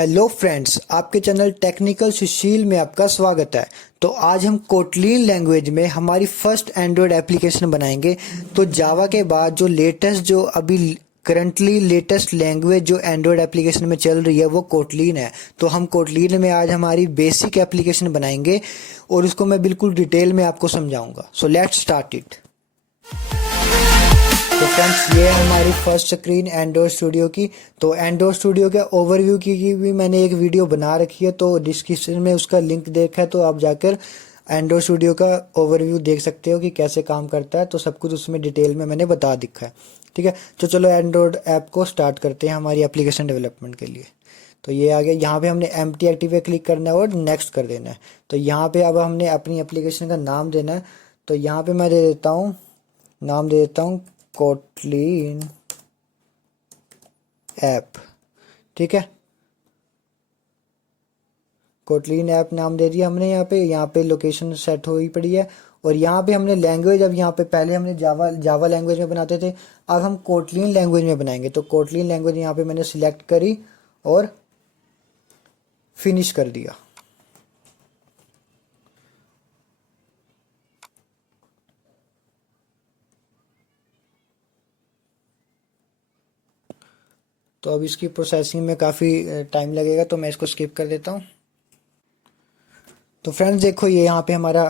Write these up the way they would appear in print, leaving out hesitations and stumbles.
Hello friends, आपके channel technical सुशील में आपका स्वागत है। तो आज हम कोटलिन लैंग्वेज में हमारी फर्स्ट एंड्रॉयड एप्लीकेशन बनाएंगे। तो जावा के बाद जो लेटेस्ट जो अभी करंटली लेटेस्ट लैंग्वेज जो एंड्रॉयड एप्लीकेशन में चल रही है वो कोटलिन है। तो हम कोटलिन में आज हमारी बेसिक एप्लीकेशन बनाएंगे और उसको मैं बिल्कुल डिटेल में आपको समझाऊंगा। So let's start it. तो फ्रेंड्स, ये है हमारी फर्स्ट स्क्रीन एंड्रॉयड स्टूडियो की। तो एंड्रॉयड स्टूडियो के ओवरव्यू की भी मैंने एक वीडियो बना रखी है, तो डिस्क्रिप्शन में उसका लिंक देखा है, तो आप जाकर एंड्रॉयड स्टूडियो का ओवरव्यू देख सकते हो कि कैसे काम करता है। तो सब कुछ उसमें डिटेल में मैंने बता दिखा है। ठीक है, तो चलो एंड्रॉयड ऐप को स्टार्ट करते हैं हमारी एप्लीकेशन डेवलपमेंट के लिए। तो ये आ गया, यहाँ पे हमने एम्प्टी एक्टिव पे क्लिक करना है और नेक्स्ट कर देना है। तो यहाँ पे अब हमने अपनी एप्लीकेशन का नाम देना है। तो यहाँ पे मैं दे देता हूँ, नाम दे देता हूँ कोटलिन ऐप। ठीक है, कोटलिन ऐप नाम दे दिया हमने। यहाँ पे लोकेशन सेट हुई पड़ी है। और यहाँ पे हमने लैंग्वेज, अब यहाँ पे पहले हमने जावा लैंग्वेज में बनाते थे, अब हम कोटलिन लैंग्वेज में बनाएंगे। तो कोटलिन लैंग्वेज यहाँ पे मैंने सिलेक्ट करी और फिनिश कर दिया। तो अब इसकी प्रोसेसिंग में काफ़ी टाइम लगेगा, तो मैं इसको स्किप कर देता हूँ। तो फ्रेंड्स देखो, ये यहाँ पे हमारा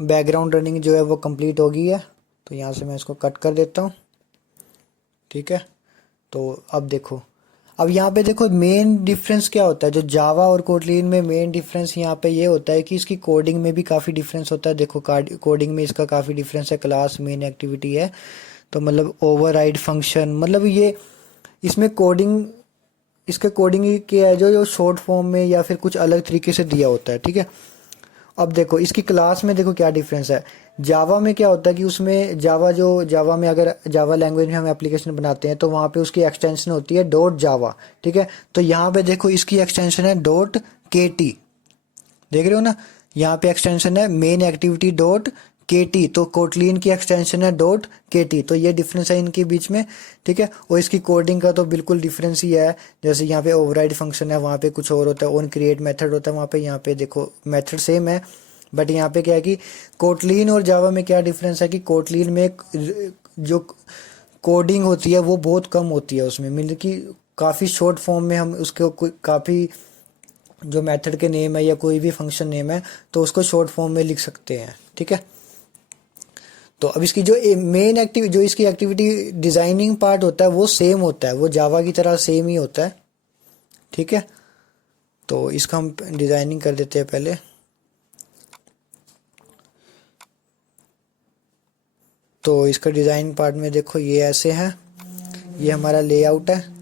बैकग्राउंड रनिंग जो है वो कंप्लीट हो गई है। तो यहाँ से मैं इसको कट कर देता हूँ। ठीक है, तो अब देखो, अब यहाँ पे देखो मेन डिफरेंस क्या होता है। जो जावा और कोटलिन में मेन डिफरेंस यहाँ पे ये होता है कि इसकी कोडिंग में भी काफ़ी डिफरेंस होता है। देखो कोडिंग में इसका काफ़ी डिफरेंस है। क्लास मेन एक्टिविटी है, तो मतलब ओवरराइड फंक्शन, मतलब ये इसमें कोडिंग, इसके कोडिंग ही क्या है, जो शॉर्ट फॉर्म में या फिर कुछ अलग तरीके से दिया होता है। ठीक है, अब देखो इसकी क्लास में देखो क्या डिफरेंस है। जावा में क्या होता है कि उसमें जावा में अगर जावा लैंग्वेज में हम एप्लीकेशन बनाते हैं तो वहाँ पे उसकी एक्सटेंशन होती है डॉट जावा। ठीक है, तो यहाँ पे देखो इसकी एक्सटेंशन है डॉट के टी। देख रहे हो ना, यहाँ पे एक्सटेंशन है मेन एक्टिविटी डॉट के टी। तो कोटलिन की एक्सटेंशन है डॉट के टी। तो ये डिफरेंस है इनके बीच में। ठीक है, और इसकी कोडिंग का तो बिल्कुल डिफरेंस ही है। जैसे यहाँ पे ओवरराइड फंक्शन है, वहाँ पे कुछ और होता है। ऑन क्रिएट मेथड होता है वहाँ पे, यहाँ पे देखो मेथड सेम है, बट यहाँ पे क्या है कि कोटलिन और जावा में क्या डिफरेंस है कि कोटलिन में जो कोडिंग होती है वो बहुत कम होती है उसमें, मतलब कि काफ़ी शॉर्ट फॉर्म में हम उसको काफ़ी जो मेथड के नेम है या कोई भी फंक्शन नेम है तो उसको शॉर्ट फॉर्म में लिख सकते हैं। ठीक है, तो अब इसकी जो मेन एक्टिव जो इसकी एक्टिविटी डिजाइनिंग पार्ट होता है वो सेम होता है, वो जावा की तरह सेम ही होता है। ठीक है, तो इसका हम डिजाइनिंग कर देते हैं पहले। तो इसका डिजाइन पार्ट में देखो ये ऐसे है, ये हमारा लेआउट है।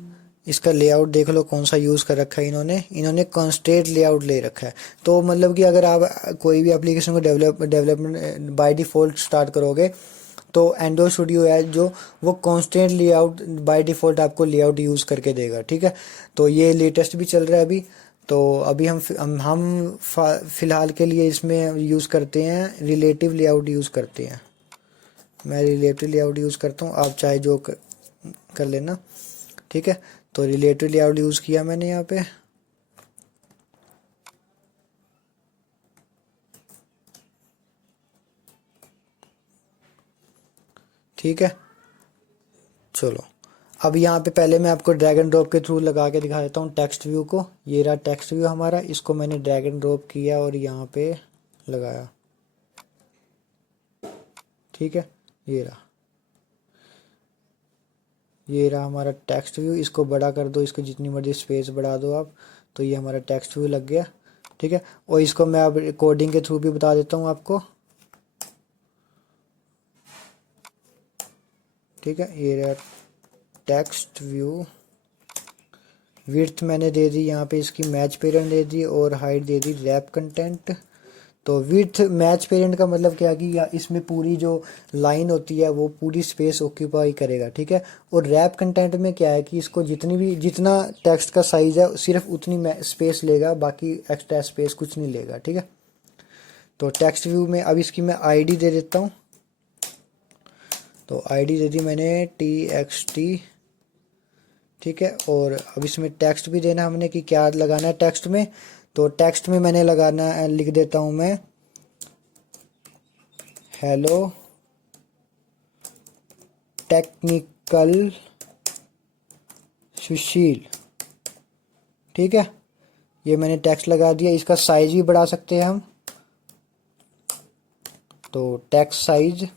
इसका लेआउट देख लो कौन सा यूज़ कर रखा है इन्होंने कॉन्स्ट्रेंट लेआउट ले रखा है। तो मतलब कि अगर आप कोई भी एप्लीकेशन को डेवलपमेंट बाय डिफ़ॉल्ट स्टार्ट करोगे तो एंड्रॉयड स्टूडियो है जो वो कॉन्स्टेंट लेआउट बाय डिफ़ॉल्ट आपको लेआउट यूज़ करके देगा। ठीक है, तो ये लेटेस्ट भी चल रहा है अभी। तो अभी हम फिलहाल के लिए इसमें यूज़ करते हैं रिलेटिव लेआउट यूज़ करते हैं। मैं रिलेटिव लेआउट यूज़ करता हूँ, आप चाहे जो कर लेना। ठीक है, तो रिलेटिव लेआउट यूज़ किया मैंने यहाँ पे। ठीक है, चलो अब यहाँ पे पहले मैं आपको ड्रैग एंड ड्रॉप के थ्रू लगा के दिखा देता हूँ टेक्स्ट व्यू को। ये रहा टेक्स्ट व्यू हमारा, इसको मैंने ड्रैग एंड ड्रॉप किया और यहाँ पे लगाया। ठीक है, ये रहा हमारा टेक्स्ट व्यू। इसको बड़ा कर दो, इसको जितनी मर्जी स्पेस बढ़ा दो आप। तो ये हमारा टेक्स्ट व्यू लग गया। ठीक है, और इसको मैं अब कोडिंग के थ्रू भी बता देता हूँ आपको। ठीक है, ये रहा टेक्स्ट व्यू। विड्थ मैंने दे दी यहाँ पे, इसकी मैच पेरेंट दे दी और हाइट दे दी रैप कंटेंट। तो विड्थ मैच पेरेंट का मतलब क्या कि इसमें पूरी जो लाइन होती है वो पूरी स्पेस ऑक्यूपाई करेगा। ठीक है, और रैप कंटेंट में क्या है कि इसको जितना टेक्स्ट का साइज है सिर्फ उतनी स्पेस लेगा, बाकी एक्स्ट्रा स्पेस कुछ नहीं लेगा। ठीक है, तो टेक्स्ट व्यू में अब इसकी मैं आईडी दे देता हूँ। तो आईडी दे दी मैंने TXT ठीक है। और अब इसमें टेक्स्ट भी देना हमने कि क्या लगाना है टेक्स्ट में। तो टेक्स्ट में मैंने लगाना है, लिख देता हूँ मैं हेलो टेक्निकल सुशील। ठीक है, ये मैंने टेक्स्ट लगा दिया। इसका साइज भी बढ़ा सकते हैं हम, तो टेक्स्ट साइज,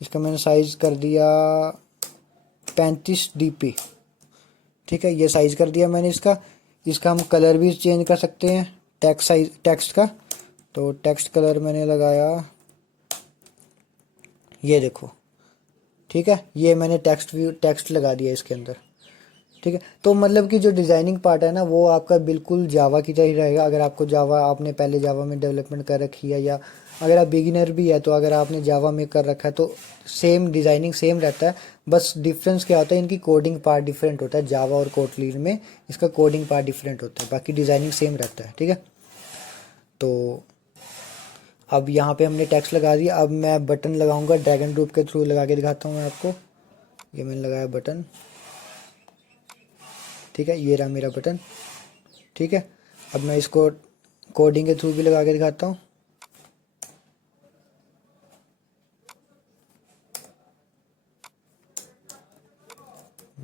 इसका मैंने साइज कर दिया 35 dp। ठीक है, ये साइज कर दिया मैंने इसका। इसका हम कलर भी चेंज कर सकते हैं टेक्स्ट साइज टेक्स्ट का। तो टेक्स्ट कलर मैंने लगाया, ये देखो। ठीक है, ये मैंने टेक्स्ट लगा दिया इसके अंदर। ठीक है, तो मतलब कि जो डिज़ाइनिंग पार्ट है ना वो आपका बिल्कुल जावा की तरह ही रहेगा। अगर आपको जावा, आपने पहले जावा में डेवलपमेंट कर रखी है, या अगर आप बिगिनर भी है तो अगर आपने जावा में कर रखा है तो सेम डिज़ाइनिंग सेम रहता है। बस डिफरेंस क्या होता है, इनकी कोडिंग पार्ट डिफरेंट होता है। जावा और कोटलिन में इसका कोडिंग पार्ट डिफरेंट होता है, बाकी डिज़ाइनिंग सेम रहता है। ठीक है, तो अब यहाँ पे हमने टेक्स्ट लगा दिया। अब मैं बटन लगाऊंगा, ड्रैग एंड ड्रॉप के थ्रू लगा के दिखाता हूँ मैं आपको। ये मैंने लगाया बटन। ठीक है, ये रहा मेरा बटन। ठीक है, अब मैं इसको कोडिंग के थ्रू भी लगा के दिखाता हूँ।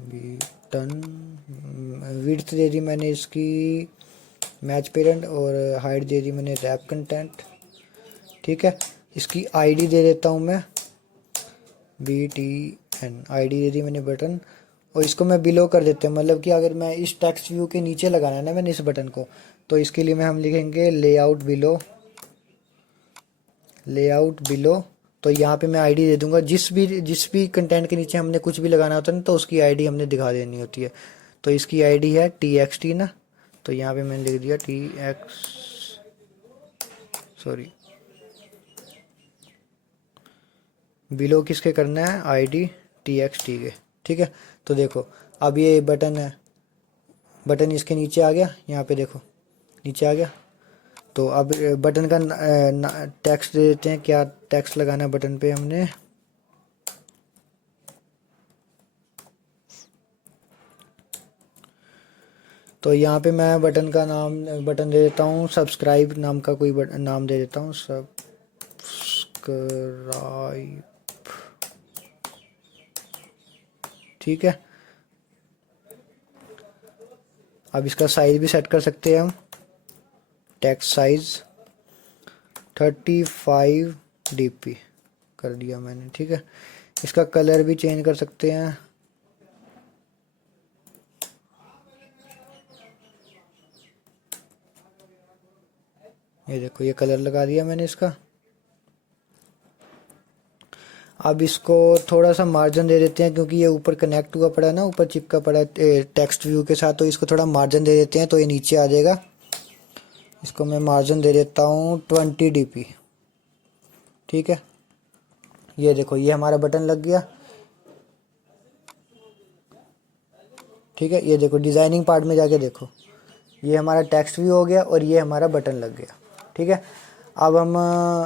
बटन विड्थ दे दी मैंने इसकी मैच पेरेंट, और हाइट दे दी मैंने रैप कंटेंट। ठीक है, इसकी आईडी दे देता हूँ मैं BTN, आईडी दे दी मैंने बटन। और इसको मैं बिलो कर देते हैं, मतलब कि अगर मैं इस टेक्स्ट व्यू के नीचे लगाना है ना मैंने इस बटन को, तो इसके लिए हम लिखेंगे लेआउट बिलो। तो यहाँ पे मैं आईडी दे दूंगा। जिस भी कंटेंट के नीचे हमने कुछ भी लगाना होता है ना, तो उसकी आईडी हमने दिखा देनी होती है। तो इसकी आईडी है TXT ना, तो यहाँ पे मैंने लिख दिया बिलो किसके करना है, आईडी TXT के। ठीक है, तो देखो अब ये बटन है, बटन इसके नीचे आ गया, यहाँ पे देखो नीचे आ गया। तो अब बटन का टेक्स्ट दे देते हैं। क्या टेक्स्ट लगाना है बटन पे हमने, तो यहाँ पे मैं बटन का बटन दे देता हूँ सब्सक्राइब नाम का कोई नाम दे देता हूँ, सब्सक्राइब। ठीक है, अब इसका साइज भी सेट कर सकते हैं हम। टेक्स्ट साइज 35 dp कर दिया मैंने। ठीक है, इसका कलर भी चेंज कर सकते हैं। ये देखो, ये कलर लगा दिया मैंने इसका। अब इसको थोड़ा सा मार्जिन दे देते हैं, क्योंकि ये ऊपर कनेक्ट हुआ पड़ा है ना, ऊपर चिपका पड़ा है टेक्स्ट व्यू के साथ, तो इसको थोड़ा मार्जिन दे देते हैं तो ये नीचे आ जाएगा। इसको मैं मार्जिन दे देता हूँ 20 dp। ठीक है, ये देखो ये हमारा बटन लग गया। ठीक है, ये देखो डिज़ाइनिंग पार्ट में जाके देखो, ये हमारा टेक्स्ट व्यू हो गया और ये हमारा बटन लग गया। ठीक है, अब हम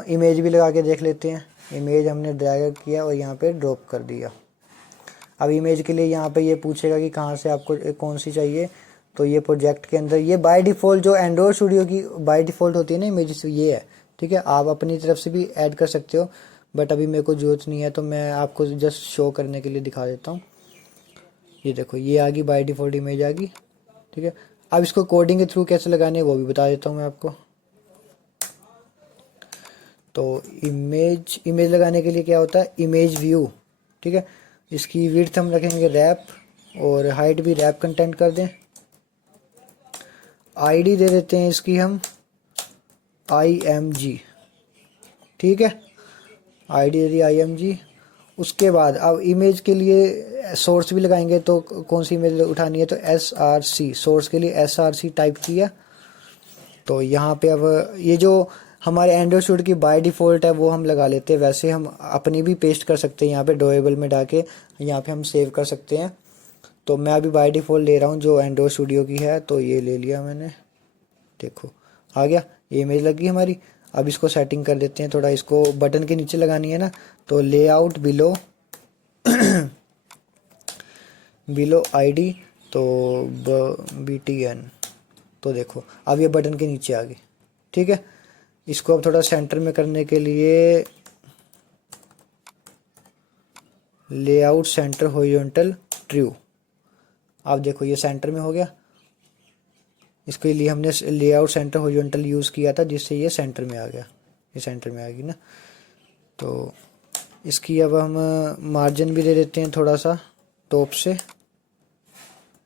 इमेज भी लगा के देख लेते हैं। इमेज हमने ड्रैग किया और यहाँ पे ड्रॉप कर दिया। अब इमेज के लिए यहाँ पे ये पूछेगा कि कहाँ से आपको कौन सी चाहिए। तो ये प्रोजेक्ट के अंदर, ये बाय डिफ़ॉल्ट जो एंड्रॉयड स्टूडियो की बाय डिफ़ॉल्ट होती है ना इमेज, ये है। ठीक है, आप अपनी तरफ से भी ऐड कर सकते हो, बट अभी मेरे को जरूरत नहीं है, तो मैं आपको जस्ट शो करने के लिए दिखा देता हूँ। ये देखो, ये आ गई बाय डिफ़ॉल्ट इमेज आ गई। ठीक है, अब इसको कोडिंग के थ्रू कैसे लगाने है वो भी बता देता हूँ मैं आपको। तो इमेज लगाने के लिए क्या होता है, इमेज व्यू। ठीक है, इसकी विड्थ हम रखेंगे रैप, और हाइट भी रैप कंटेंट कर दें। आईडी दे देते हैं इसकी हम IMG। ठीक है, आईडी दे दी IMG। उसके बाद अब इमेज के लिए सोर्स भी लगाएंगे, तो कौन सी इमेज उठानी है, तो SRC, सोर्स के लिए SRC टाइप किया। तो यहाँ पे अब ये जो हमारे एंड्रॉइड स्टूडियो की बाय डिफ़ॉल्ट है वो हम लगा लेते हैं। वैसे हम अपनी भी पेस्ट कर सकते हैं यहाँ पे, ड्रॉएबल में डाके यहाँ पे हम सेव कर सकते हैं। तो मैं अभी बाय डिफ़ॉल्ट ले रहा हूँ जो एंड्रॉइड स्टूडियो की है, तो ये ले लिया मैंने। देखो आ गया, ये इमेज लगी हमारी। अब इसको सेटिंग कर देते हैं थोड़ा, इसको बटन के नीचे लगानी है ना, तो लेआउट बिलो बिलो आईडी, तो BTN, तो देखो अब ये बटन के नीचे आ गई। ठीक है, इसको अब थोड़ा सेंटर में करने के लिए लेआउट सेंटर हॉरिजॉन्टल ट्रू, आप देखो ये सेंटर में हो गया। इसके लिए हमने लेआउट सेंटर हॉरिजॉन्टल यूज़ किया था, जिससे ये सेंटर में आ गया, ये सेंटर में आ गई ना। तो इसकी अब हम मार्जिन भी दे देते हैं थोड़ा सा टॉप से,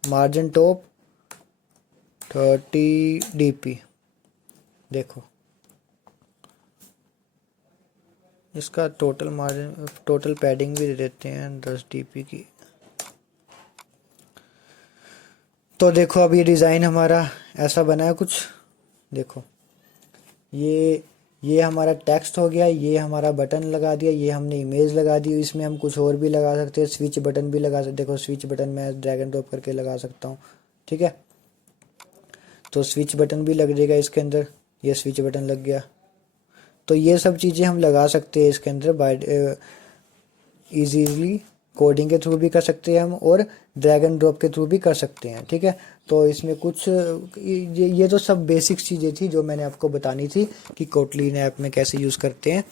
मार्जिन टॉप 30 dp। देखो इसका टोटल मार्जिन, टोटल पैडिंग भी दे देते हैं 10 dp की। तो देखो अब ये डिज़ाइन हमारा ऐसा बना है कुछ। देखो ये हमारा टेक्स्ट हो गया, ये हमारा बटन लगा दिया, ये हमने इमेज लगा दी। इसमें हम कुछ और भी लगा सकते हैं, स्विच बटन भी लगा सकते। देखो स्विच बटन मैं ड्रैग एंड ड्रॉप करके लगा सकता हूँ। ठीक है, तो स्विच बटन भी लग जाएगा इसके अंदर, ये स्विच बटन लग गया। तो ये सब चीज़ें हम लगा सकते हैं इसके अंदर बाय इजीली, कोडिंग के थ्रू भी कर सकते हैं हम, और ड्रैग एंड ड्रॉप के थ्रू भी कर सकते हैं। ठीक है, तो इसमें कुछ ये तो सब बेसिक चीज़ें थी जो मैंने आपको बतानी थी कि कोटलीन ऐप में कैसे यूज़ करते हैं।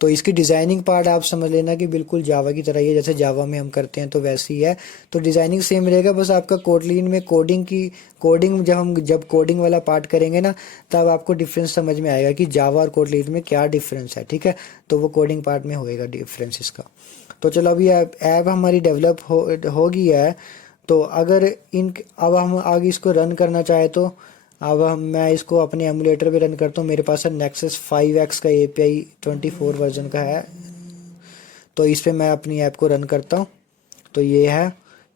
तो इसकी डिज़ाइनिंग पार्ट आप समझ लेना कि बिल्कुल जावा की तरह ही है, जैसे जावा में हम करते हैं तो वैसे ही है। तो डिज़ाइनिंग सेम रहेगा, बस आपका कोटलीन में कोडिंग जब कोडिंग वाला पार्ट करेंगे ना, तब आपको डिफरेंस समझ में आएगा कि जावा और कोटलीन में क्या डिफरेंस है। ठीक है, तो वो कोडिंग पार्ट में होएगा डिफरेंस इसका। तो चलो अभी ऐप हमारी डेवलप हो गई है। तो अगर अब हम आगे इसको रन करना चाहे तो मैं इसको अपने एमुलेटर पे रन करता हूँ। मेरे पास है नेक्सस 5x का API 24 वर्जन का है। तो इस पे मैं अपनी ऐप को रन करता हूँ। तो ये है,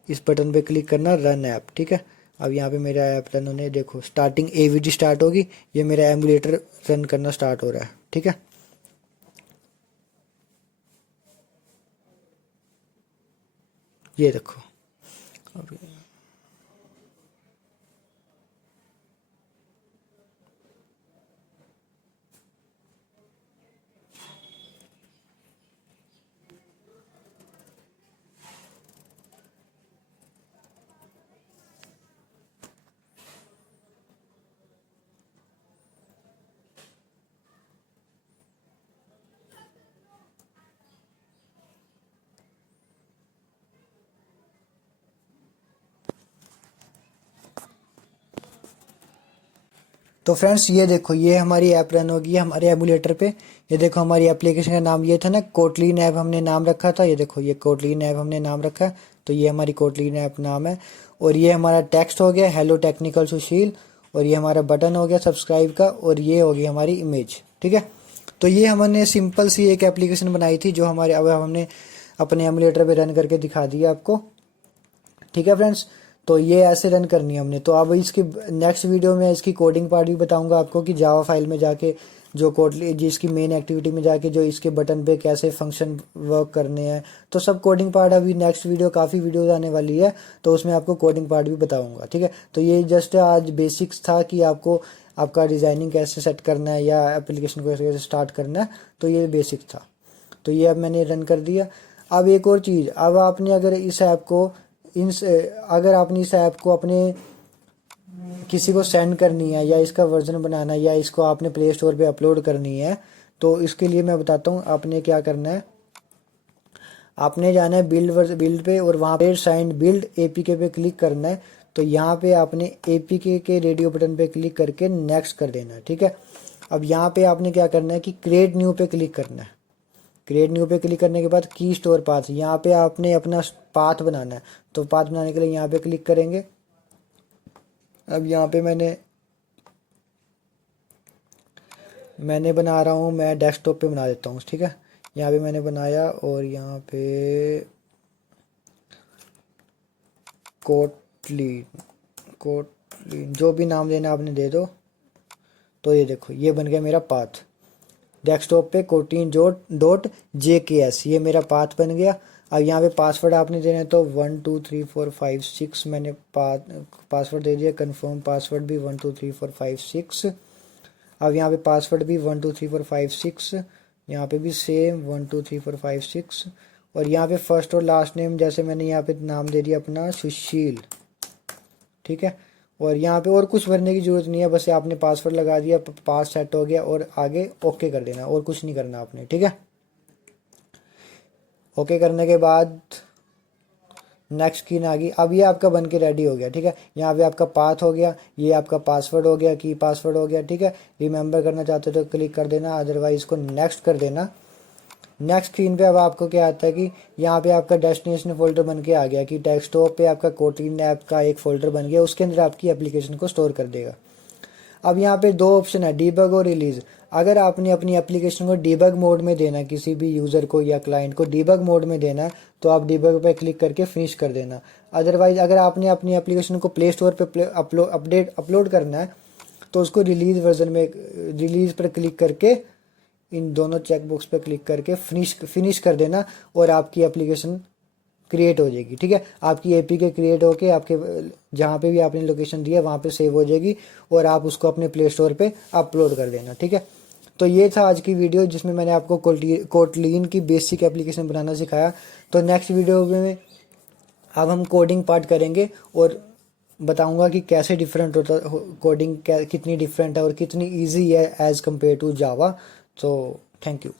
इस बटन पे क्लिक करना, रन ऐप। ठीक है, अब यहाँ पे मेरा ऐप रन होने, देखो स्टार्टिंग AVD स्टार्ट होगी, ये मेरा एमुलेटर रन करना स्टार्ट हो रहा है। ठीक है, ये देखो अब तो फ्रेंड्स ये देखो, ये हमारी ऐप रन होगी है हमारे एमुलेटर पे। ये देखो हमारी एप्लीकेशन का नाम ये था ना, कोटलीन ऐप हमने नाम रखा था। ये देखो ये कोटलीन ऐप हमने नाम रखा है, तो ये हमारी कोटलीन ऐप नाम है। और ये हमारा टेक्स्ट हो गया, हेलो टेक्निकल सुशील। और ये हमारा बटन हो गया सब्सक्राइब का, और ये होगी हमारी इमेज। ठीक है, तो ये हमने सिंपल सी एक एप्लीकेशन बनाई थी जो हमारे अब हमने अपने एमुलेटर पे रन करके दिखा दिया आपको। ठीक है फ्रेंड्स, तो ये ऐसे रन करनी है हमने। तो अब इसकी नेक्स्ट वीडियो में इसकी कोडिंग पार्ट भी बताऊंगा आपको कि जावा फाइल में जाके जो कोड जिसकी मेन एक्टिविटी में जाके जो इसके बटन पे कैसे फंक्शन वर्क करने हैं। तो सब कोडिंग पार्ट अभी नेक्स्ट वीडियो, काफ़ी वीडियोज आने वाली है, तो उसमें आपको कोडिंग पार्ट भी बताऊंगा। ठीक है, तो ये जस्ट आज बेसिक्स था कि आपको आपका डिज़ाइनिंग कैसे सेट करना है या एप्लीकेशन को कैसे स्टार्ट करना है, तो ये बेसिक था। तो ये अब मैंने रन कर दिया। अब एक और चीज़, अब आपने अगर इस ऐप को अगर आपने इस ऐप को अपने किसी को सेंड करनी है, या इसका वर्जन बनाना है, या इसको आपने प्ले स्टोर पे अपलोड करनी है, तो इसके लिए मैं बताता हूँ आपने क्या करना है। आपने जाना है बिल्ड पे, और वहाँ पे साइंड बिल्ड APK पे क्लिक करना है। तो यहाँ पे आपने APK के रेडियो बटन पे क्लिक करके नेक्स्ट कर देना है। ठीक है, अब यहाँ पे आपने क्या करना है कि क्रिएट न्यू पे क्लिक करना है। क्रिएट न्यू पे क्लिक करने के बाद की स्टोर पाथ, यहाँ पे आपने अपना पाथ बनाना है। तो पाथ बनाने के लिए यहाँ पे क्लिक करेंगे। अब यहाँ पे मैंने बना रहा हूँ, मैं डेस्कटॉप पे बना देता हूँ। ठीक है, यहाँ पे मैंने बनाया, और यहाँ पे कोटलीन कोटलीन जो भी नाम देना आपने दे दो। तो ये देखो ये बन गया मेरा पाथ, डेस्कटॉप पे kotlin.jks, ये मेरा पाथ बन गया। अब यहाँ पे पासवर्ड आपने देना है, तो 1 2 3 4 5 6 मैंने पासवर्ड दे दिया। कंफर्म पासवर्ड भी 1 2 3 4 5 6। अब यहाँ पे पासवर्ड भी 1 2 3 4 5 6, यहाँ पे भी सेम 1 2 3 4 5 6। और यहाँ पे फर्स्ट और लास्ट नेम जैसे मैंने यहाँ पे नाम दे दिया अपना सुशील, ठीक है। और यहाँ पे और कुछ भरने की ज़रूरत नहीं है, बस आपने पासवर्ड लगा दिया, पास सेट हो गया और आगे ओके कर देना, और कुछ नहीं करना आपने, ठीक है। ओके करने के बाद नेक्स्ट स्क्रीन आ गई। अब ये आपका बन के रेडी हो गया, ठीक है। यहाँ पे आपका पाथ हो गया, ये आपका पासवर्ड हो गया, की पासवर्ड हो गया, ठीक है। रिमेंबर करना चाहते हो तो क्लिक कर देना, अदरवाइज इसको नेक्स्ट कर देना। नेक्स्ट स्क्रीन पे अब आपको क्या आता है कि यहाँ पे आपका डेस्टिनेशन फोल्डर बन के आ गया कि डेस्कटॉप पे आपका कोटिन ऐप का एक फोल्डर बन गया, उसके अंदर आपकी एप्लीकेशन को स्टोर कर देगा। अब यहाँ पे दो ऑप्शन है, डीबग और रिलीज। अगर आपने अपनी एप्लीकेशन को डीबग मोड में देना, किसी भी यूज़र को या क्लाइंट को डीबग मोड में देना है, तो आप डीबग पे क्लिक करके फिनिश कर देना। अदरवाइज अगर आपने अपनी एप्लीकेशन को प्ले स्टोर पे अपलोड करना है, तो उसको रिलीज वर्जन में, रिलीज पर क्लिक करके इन दोनों चेकबॉक्स पे क्लिक करके फिनिश कर देना, और आपकी एप्लीकेशन क्रिएट हो जाएगी, ठीक है। आपकी एपीके क्रिएट होके आपके जहाँ पे भी आपने लोकेशन दी है वहाँ पे सेव हो जाएगी, और आप उसको अपने प्ले स्टोर पे अपलोड कर देना, ठीक है। तो ये था आज की वीडियो जिसमें मैंने आपको कोटलीन की बेसिक एप्लीकेशन बनाना सिखाया। तो नेक्स्ट वीडियो में अब हम कोडिंग पार्ट करेंगे और बताऊंगा कि कैसे डिफरेंट होता, कोडिंग कितनी डिफरेंट है और कितनी ईजी है एज़ कम्पेयर टू जावा। तो थैंक यू।